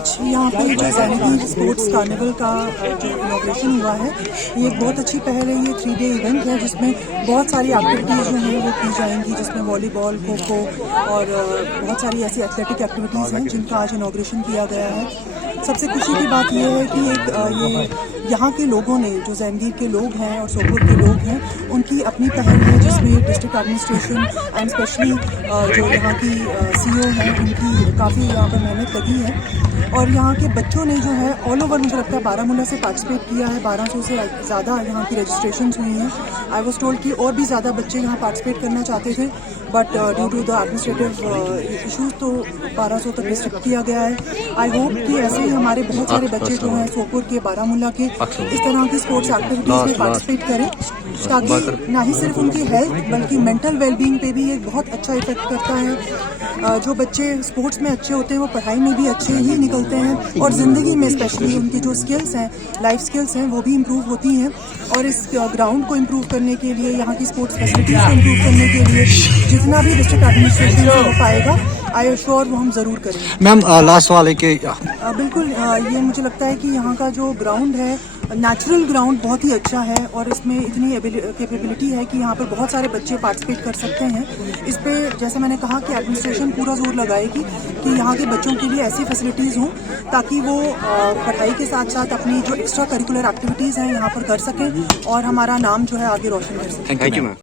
आज यहाँ पे जो जैनदीर स्पोर्ट्स कार्निवल का जो इनॉग्रेशन हुआ है, ये एक बहुत अच्छी पहल है। ये 3 डे इवेंट है जिसमें बहुत सारी एक्टिविटीज़ जो हैं वो की जाएंगी, जिसमें वॉलीबॉल, खो खो और बहुत सारी ऐसी एथलेटिक एक्टिविटीज़ हैं जिनका आज इनॉग्रेशन किया गया है। सबसे खुशी की बात यह है कि ये यहाँ के लोगों ने, जो जैनदीर के लोग हैं और सोपोर के लोग हैं, उनकी अपनी पहल है जिसमें डिस्ट्रिक्ट एडमिनिस्ट्रेशन एंड स्पेशली जो यहाँ की CEO हैं, उनकी काफ़ी यहाँ पर मेहनत लगी है। और यहाँ के बच्चों ने जो है ऑल ओवर, मुझे लगता है बारामूला से पार्टिसिपेट किया है। 1200 से ज़्यादा यहाँ की रजिस्ट्रेशन हुई हैं। आई वॉज टोल्ड कि और भी ज़्यादा बच्चे यहाँ पार्टिसिपेट करना चाहते थे, but due to the administrative issues तो 1200 तक रिस्ट्रिक्ट किया गया है। आई होप कि ऐसे ही हमारे बहुत सारे बच्चे जो हैं सोपोर के, बारामूला के, इस तरह की स्पोर्ट्स एक्टिविटीज़ में पार्टिसिपेट करें, ताकि ना ही सिर्फ उनकी हेल्थ बल्कि मेंटल वेलबींग पे भी एक बहुत अच्छा इफेक्ट करता है। जो बच्चे स्पोर्ट्स में अच्छे होते हैं वो पढ़ाई में भी अच्छे ही निकलते हैं और ज़िंदगी में स्पेशली उनकी जो स्किल्स हैं, लाइफ स्किल्स हैं, वो भी इम्प्रूव होती हैं। और इस ग्राउंड को इम्प्रूव करने के लिए, यहाँ की स्पोर्ट्स फैसिलिटीज़ को इम्प्रूव करने के लिए जितना भी डिस्ट्रिक्ट एडमिनिस्ट्रेशन से हो पाएगा, आई एश्योर वो हम ज़रूर करेंगे। मैम लास्ट वाले के बिल्कुल, ये मुझे लगता है कि यहाँ का जो ग्राउंड है, नेचुरल ग्राउंड बहुत ही अच्छा है और इसमें इतनी कैपेबिलिटी है कि यहाँ पर बहुत सारे बच्चे पार्टिसिपेट कर सकते हैं। इस पे जैसे मैंने कहा कि एडमिनिस्ट्रेशन पूरा जोर लगाएगी कि यहाँ के बच्चों के लिए ऐसी फैसिलिटीज़ हों ताकि वो पढ़ाई के साथ साथ अपनी जो एक्स्ट्रा करिकुलर एक्टिविटीज़ हैं यहाँ पर कर सकें और हमारा नाम जो है आगे रोशन कर सकें। Thank you ma'am.